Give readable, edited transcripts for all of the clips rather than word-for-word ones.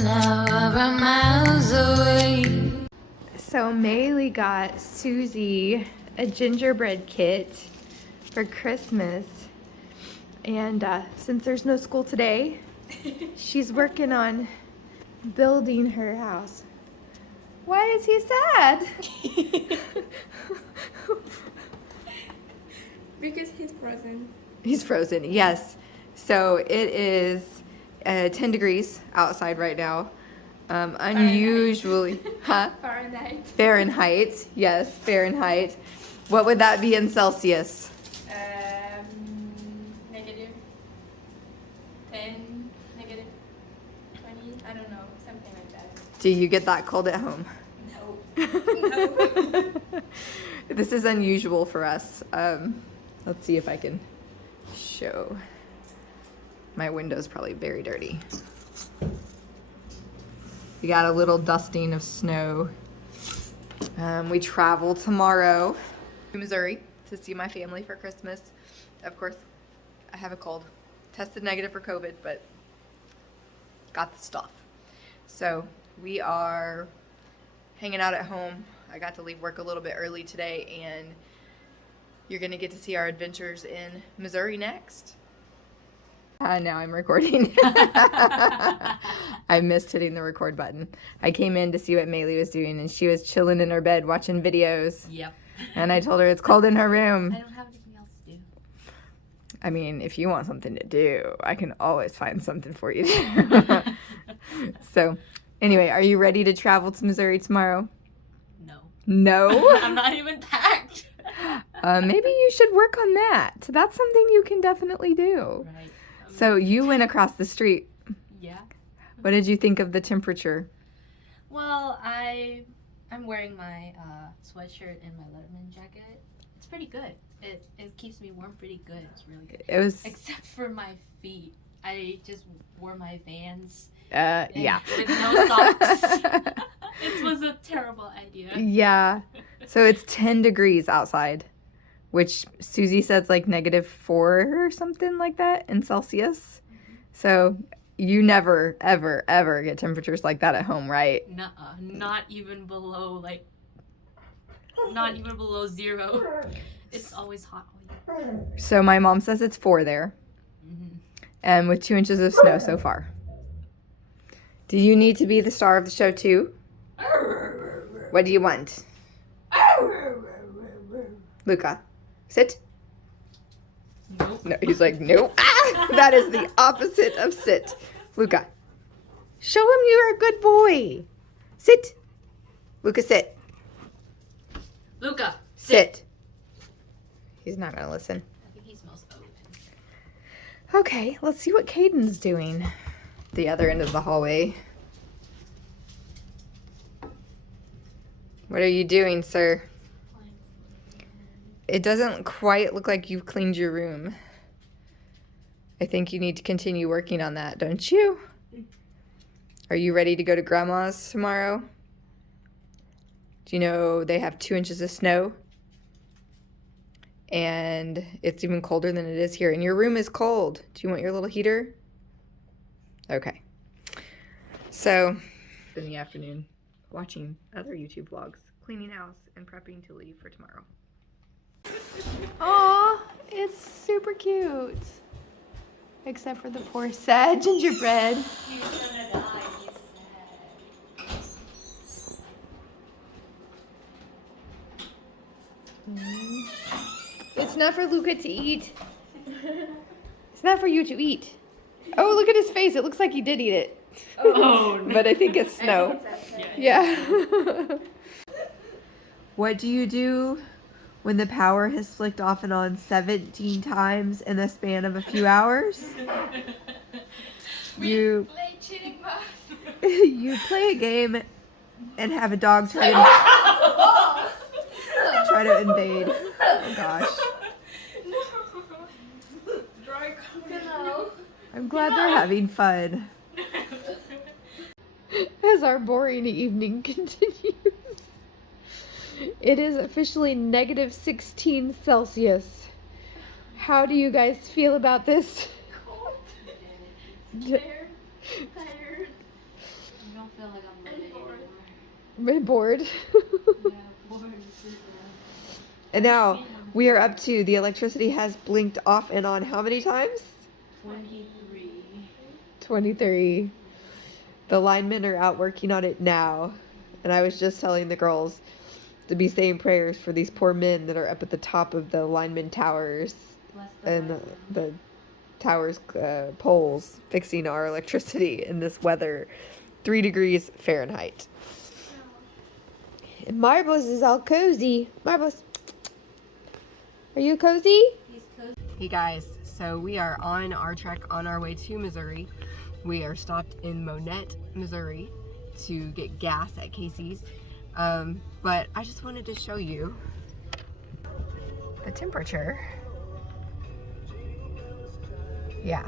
an hour, we're miles away. So Maylee got Susie a gingerbread kit for Christmas. And since there's no school today, she's working on building her house. Why is he sad? Because he's frozen. He's frozen, yes. So it is 10 degrees outside right now. Unusually, huh? Fahrenheit. Fahrenheit, yes, Fahrenheit. What would that be in Celsius? Negative 10, negative 20, I don't know, something like that. Do you get that cold at home? No. This is unusual for us. Let's see if I can show. My window's probably very dirty. We got a little dusting of snow. We travel tomorrow to Missouri to see my family for Christmas. Of course, I have a cold. Tested negative for COVID, but got the stuff. So we are hanging out at home. I got to leave work a little bit early today, and you're gonna get to see our adventures in Missouri next. Now I'm recording. I missed hitting the record button. I came in to see what Maylee was doing, and she was chilling in her bed watching videos. Yep. And I told her it's cold in her room. I don't have anything else to do. I mean, if you want something to do, I can always find something for you to do. So, anyway, are you ready to travel to Missouri tomorrow? No. No? I'm not even packed. Maybe you should work on that. That's something you can definitely do. Right. So you went across the street. Yeah. What did you think of the temperature? Well, I'm wearing my sweatshirt and my Letterman jacket. It's pretty good. It keeps me warm pretty good. It's really good. It was, Except for my feet. I just wore my Vans. yeah. With no socks. It was a terrible idea. Yeah. So it's 10 degrees outside, which Susie says like -4 or something like that in Celsius. So you never, ever, ever get temperatures like that at home, right? Nuh-uh. Not even below zero. It's always hot all year. So my mom says it's 4 there, Mm-hmm. and with 2 inches of snow so far. Do you need to be the star of the show too? What do you want? Luca, sit. Nope. No, he's like, nope. Ah, that is the opposite of sit. Luca, show him you're a good boy. Sit. Luca, sit. Luca, Sit. He's not going to listen. I think he smells open. Okay, let's see what Caden's doing. The other end of the hallway. What are you doing, sir? It doesn't quite look like you've cleaned your room. I think you need to continue working on that, don't you? Are you ready to go to Grandma's tomorrow? Do you know they have 2 inches of snow? And it's even colder than it is here. And your room is cold. Do you want your little heater? Okay. So, in the afternoon, watching other YouTube vlogs, cleaning house, and prepping to leave for tomorrow. Aw, it's super cute. Except for the poor sad gingerbread. He's gonna die. He's sad. It's not for Luca to eat. It's not for you to eat. Oh, look at his face. It looks like he did eat it. Oh, no. But I think it's snow. Yeah. What do you do when the power has flicked off and on 17 times in the span of a few hours? You Play cheating buff. you play a game and have a dog try to invade. Oh gosh. No. I'm glad they're having fun. As our boring evening continues. It is officially -16 Celsius. How do you guys feel about this? Scared. Tired. don't feel like I'm living anymore. Bit bored. Yeah, bored. And now we are up to the electricity has blinked off and on how many times? 23. 23. The linemen are out working on it now. And I was just telling the girls to be saying prayers for these poor men that are up at the top of the lineman towers Bless the and linemen. the towers poles fixing our electricity in this weather. 3 degrees Fahrenheit. And Marbles is all cozy. Marbles, are you cozy? He's cozy. Hey guys, so we are on our trek on our way to Missouri. We are stopped in Monette, Missouri to get gas at Casey's. But I just wanted to show you the temperature. Yeah.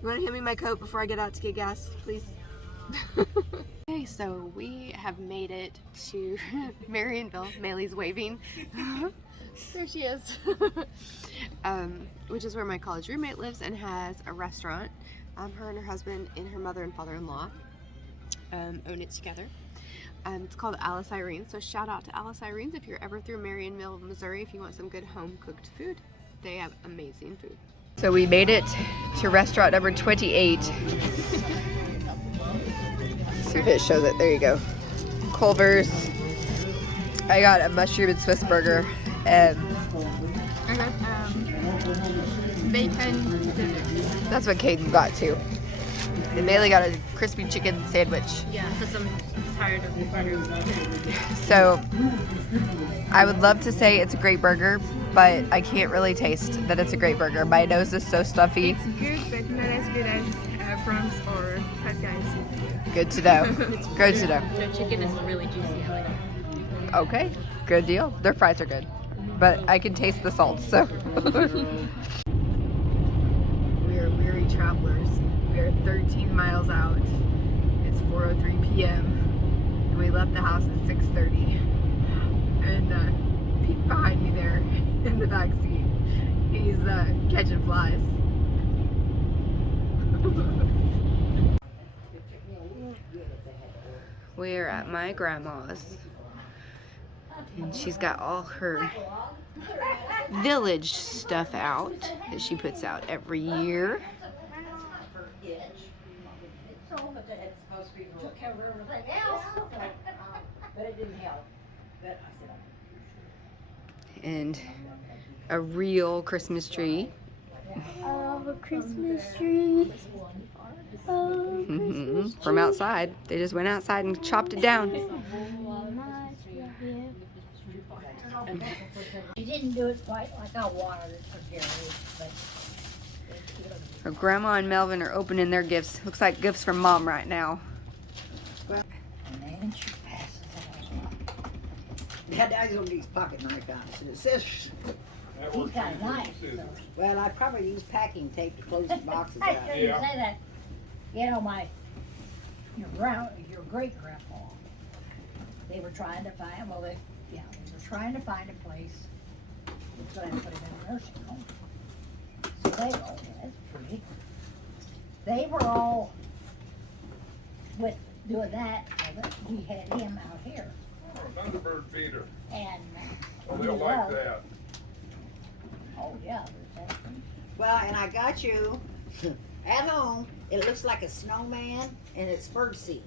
You want to hand me my coat before I get out to get gas, please? Okay, so we have made it to Marionville. Maylee's waving. There she is. Which is where my college roommate lives and has a restaurant. Her and her husband and her mother and father-in-law own it together. It's called Alice Irene's, so shout out to Alice Irene's if you're ever through Marionville, Missouri, if you want some good home-cooked food. They have amazing food. So we made it to restaurant number 28. See if it shows it. There you go. Culver's. I got a mushroom and Swiss burger. And I got bacon. that's what Caden got too. And Maylee got a crispy chicken sandwich. Yeah, because I'm tired of the butter. So I would love to say it's a great burger, but I can't really taste that it's a great burger. My nose is so stuffy. It's good, but not as good as Frank's or Fat Guys. Good to know. Good to know. The chicken is really juicy. I like it. Okay, good deal. Their fries are good, but I can taste the salt, so. We are weary travelers. We are 13 miles out. It's 4:03 p.m. and we left the house at 6:30. And Pete behind me there in the back seat, he's catching flies. We're at my grandma's, and she's got all her village stuff out that she puts out every year. And a real Christmas tree. A Christmas tree. From outside. They just went outside and chopped it down. You didn't do it quite like I wanted it for Gary, but Her grandma and Melvin are opening their gifts. Looks like gifts from Mom right now. man, she passes Yeah, I don't use pocket knife on it. It's scissors. He's got a knife, so. Well, I probably use packing tape to close the boxes I out. shouldn't say that. You know, your great grandpa, they were trying to find, they were trying to find a place. So they put him in a nursing home. So that's pretty. They were all with doing that, so that we had him out here. Thunderbird feeder. And, Oh, they'll like that. oh yeah, there's that. Well, and I got you at home. It looks like a snowman and it's birdseed.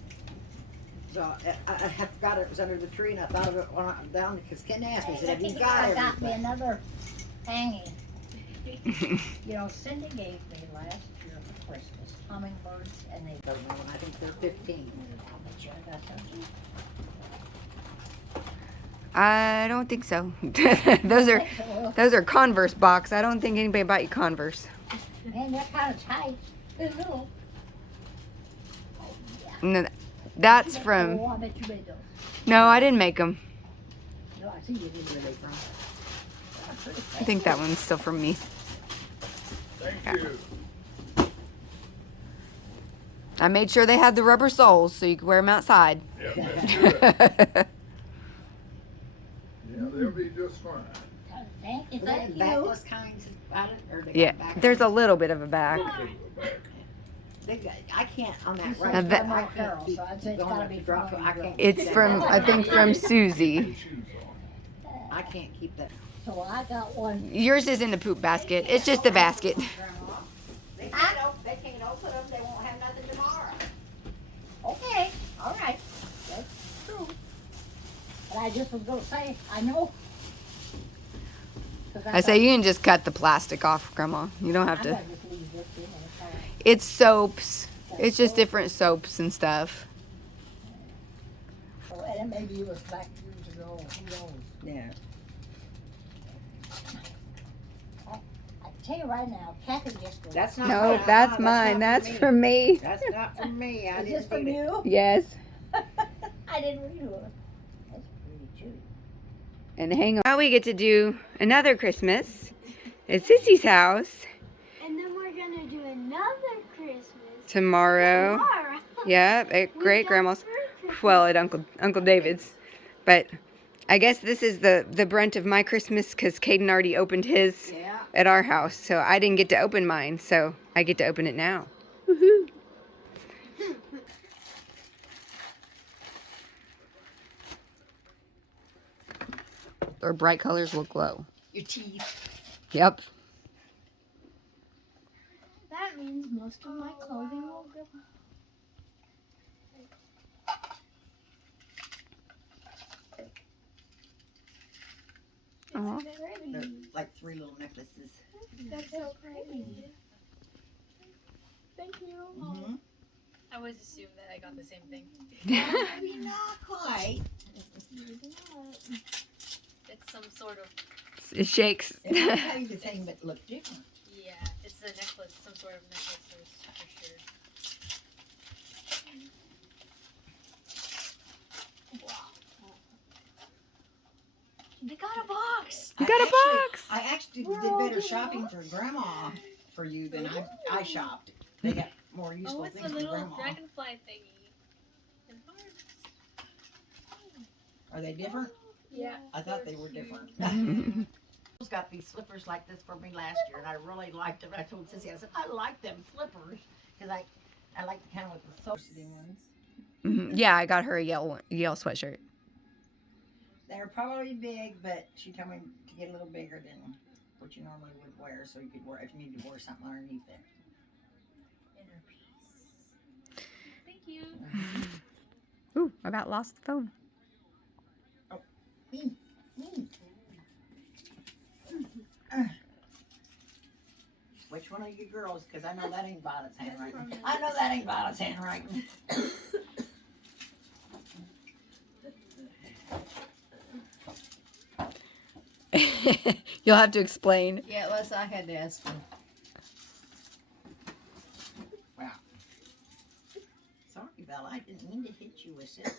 So I forgot it was under the tree and I thought of it when I'm down because Ken asked me, he said, have you got I got me everything? another hanging. You know, Cindy gave me last year for Christmas hummingbirds, and they. I think they're 15. I'll bet you I got those. I don't think so. those are Converse box. I don't think anybody bought you Converse. Man, they're kind of tight. They're little. No, that's from. Oh, I bet you made those. No, I didn't make them. No, I see you did where they from. I think that one's still from me. Thank you. I made sure they had the rubber soles so you could wear them outside. Yeah, that's good. Yeah, they'll be just fine. Is Are that they you? backless kinds about it? Or they got Yeah, back there's a ones? little bit of a back. I can't on that It's right. Now that- I can't Carol, keep so I'd say it's going gotta up be to drop from it. I Mary can't. Jo. It's from, I think, from Susie. Shoes on. I can't keep that. So I got one. Yours is in the poop basket. It's just a basket. They can't open them. They won't have nothing tomorrow. Okay, all right, that's true. But I just was gonna say, I know. 'Cause I say you can just cut the plastic off, Grandma. You don't have I'm to. gonna just leave this in there. It's all right. It's soaps. It's just different soaps and stuff. So, and then maybe it was back years ago, who knows? Yeah. I tell you right now, Kathy just goes. That's not. No, mine. that's not mine. That's me. from me. That's not from me. I Is didn't this from feed it. you? Yes. I didn't read it. That's pretty chewy. And hang on. Now we get to do another Christmas at Sissy's house And then we're gonna do another Christmas tomorrow. tomorrow. Yeah, at great grandma's. Well, at Uncle David's. But I guess this is the brunt of my Christmas because Caden already opened his Yeah. at our house, so I didn't get to open mine, so I get to open it now. Woohoo! Or bright colors will glow. Your teeth. Yep. That means most of my clothing will go. Aw. It's They're pretty. like 3 little necklaces. That's so pretty. Thank you. Mm-hmm. I always assume that I got the same thing. Maybe not quite. It's some sort of, It shakes. It might be the same, but look different. yeah, it's a necklace, some sort of necklace for sure. They got a box! You got a box! I actually did better shopping for Grandma for you than I shopped. They got more useful Oh, it's a things for little Grandma. dragonfly thingy. And hearts. Are they different? Yeah. I thought they were different. Got these slippers like this for me last year, and I really liked them. I told Sissy, I said, I like them slippers because I like the kind with the soapy ones. Mhm. Yeah, I got her a yellow sweatshirt. They're probably big, but she told me to get a little bigger than what you normally would wear, so you could wear if you need to wear something underneath it. Inner peace. Thank you. Ooh, I about lost the phone. Mm. Which one of you girls? Because I know that ain't Violet's handwriting. I know that ain't Violet's handwriting. You'll have to explain. Yeah, unless I had to ask him. Wow. Sorry, Bella. I didn't mean to hit you with it.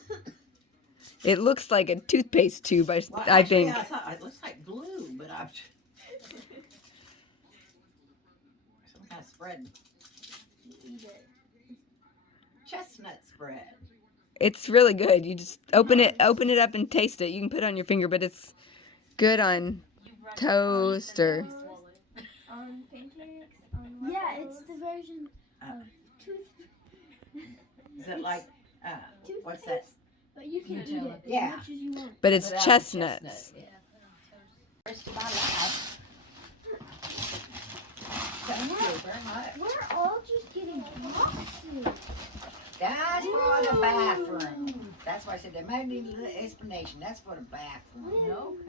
It looks like a toothpaste tube, Well, I actually, think. I thought it looks like glue, but I've some kind of spread. Chestnut spread. It's really good. You just open it up and taste it. You can put it on your finger, but it's good on toast or. On pancakes, on Yeah, waffles. it's the version of tooth. Is it like what's that? But you can eat it Yeah. as much as you want. But it's Without chestnuts. chestnut, Rest of my life. Thank you very much. We're all just getting boxes. That's for the bathroom. That's why I said there might need a little explanation. That's for the bathroom.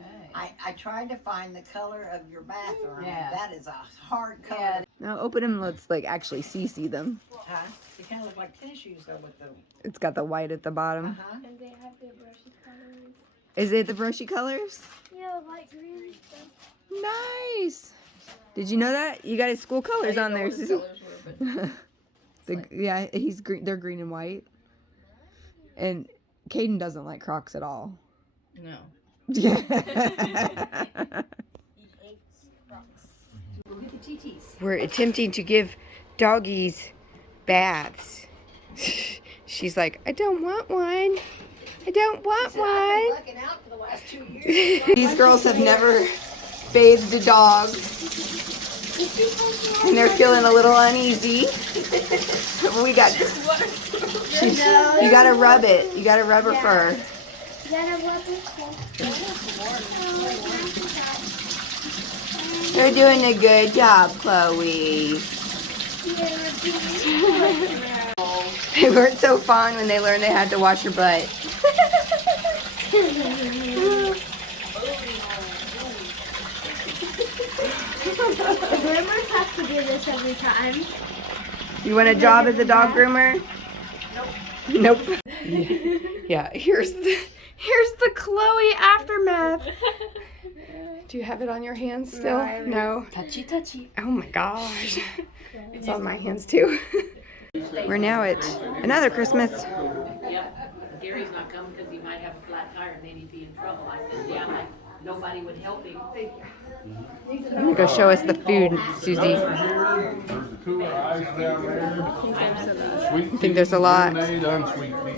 Okay. I tried to find the color of your bathroom. Yeah. That is a hard color. Yeah. Now open them. Let's like actually see them. Huh? They kind of look like tennis shoes though with the. It's got the white at the bottom. Uh-huh. And they have their brushy colors. Is it the brushy colors? Yeah, light green stuff. Nice. Did you know that? You got his school colors on there. Susie. Yeah, he's green. They're green and white. And Caden doesn't like Crocs at all. No. Yeah. We're attempting to give doggies baths. She's like, I don't want one. I don't want one. Looking out for the last 2 years. These girls have never bathed a dog. And they're feeling a little uneasy. We got. You gotta rub it. You gotta rub her fur. You're doing a good job, Chloe. They weren't so fun when they learned they had to wash your butt. The groomers have to do this every time. You want a job as a dog groomer? Nope. Yeah. Here's the Chloe aftermath. Do you have it on your hands still? No. Touchy, touchy. Oh my gosh. It's on my hands too. We're now at another Christmas. Yep. Gary's not coming because he might have a flat tire and then he'd be in trouble. I said, yeah, like nobody would help him. I'm gonna go show us the food, Susie. There's the cooler ice down there. I think there's a lot. Lemonade, unsweet tea.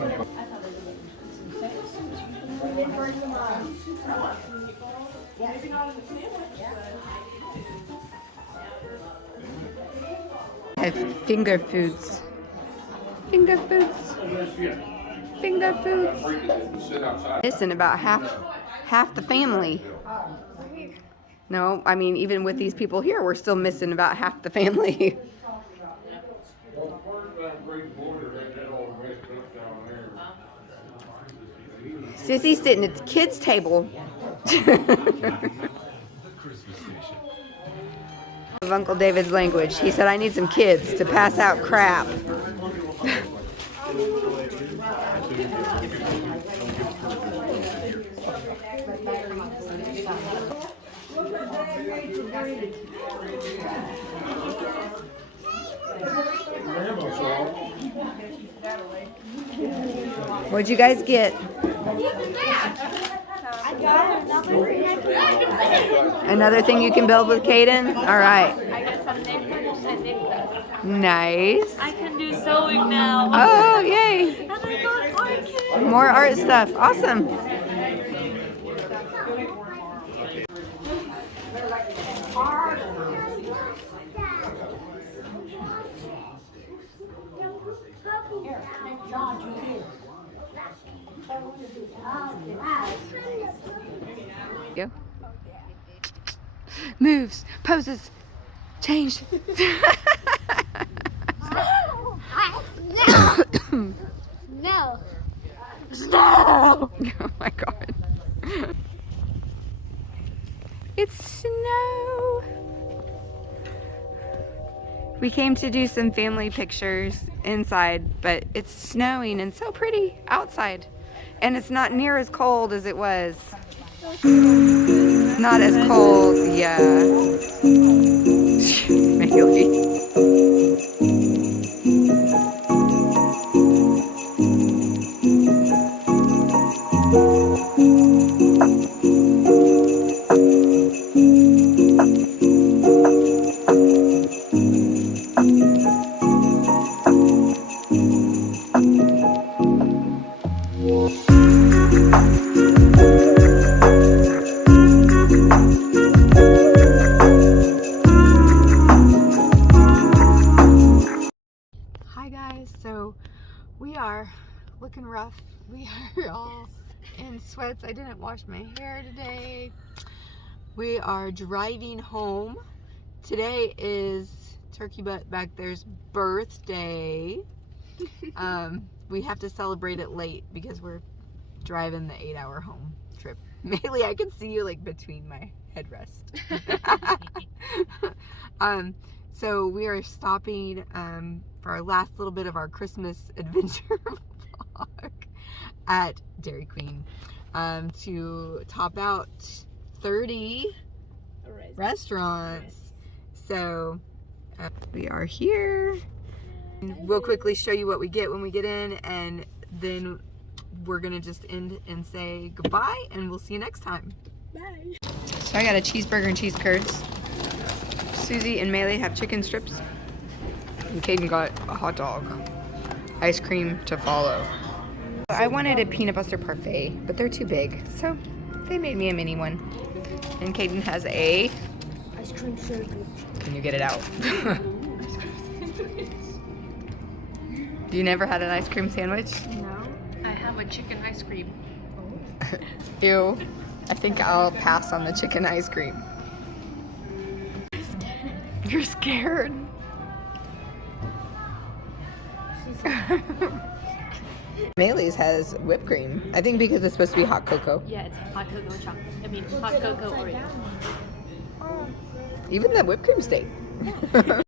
Have finger foods. Finger foods. Finger foods. Sit outside. Missing about half the family. No, I mean even with these people here, we're still missing about half the family. Sissy's sitting at the kids' table. Of Uncle David's language. He said, I need some kids to pass out crap. What'd you guys get? Another thing you can build with Caden? All right. I got some necklaces and necklace. Nice. I can do sewing now. Oh, yay. And I got art kit. More art stuff. Awesome. Go. Moves, poses, change. No. Oh my god. It's snow. We came to do some family pictures inside, but it's snowing and so pretty outside. And it's not near as cold as it was. Not as cold, yeah. Maybe. Hi guys, so we are looking rough. We are all in sweats. I didn't wash my hair today. We are driving home. Today is Turkey Butt back there's birthday. We have to celebrate it late because we're driving the 8-hour home trip. Mainly I can see you like between my headrest. So we are stopping for our last little bit of our Christmas adventure vlog at Dairy Queen to top out 30 restaurants. So we are here. We'll quickly show you what we get when we get in, and then we're gonna just end and say goodbye, and we'll see you next time. Bye. So I got a cheeseburger and cheese curds. Susie and Melee have chicken strips, and Caden got a hot dog. Ice cream to follow. I wanted a peanut butter parfait, but they're too big, so they made me a mini one. And Caden has a Ice cream sandwich. Can you get it out? You never had an ice cream sandwich? No. I have a chicken ice cream. Ew. I think I'll pass on the chicken ice cream. You're scared? Maylee's has whipped cream. I think because it's supposed to be hot cocoa. Yeah, it's hot cocoa chocolate. I mean, hot cocoa Oreo. Even the whipped cream stayed.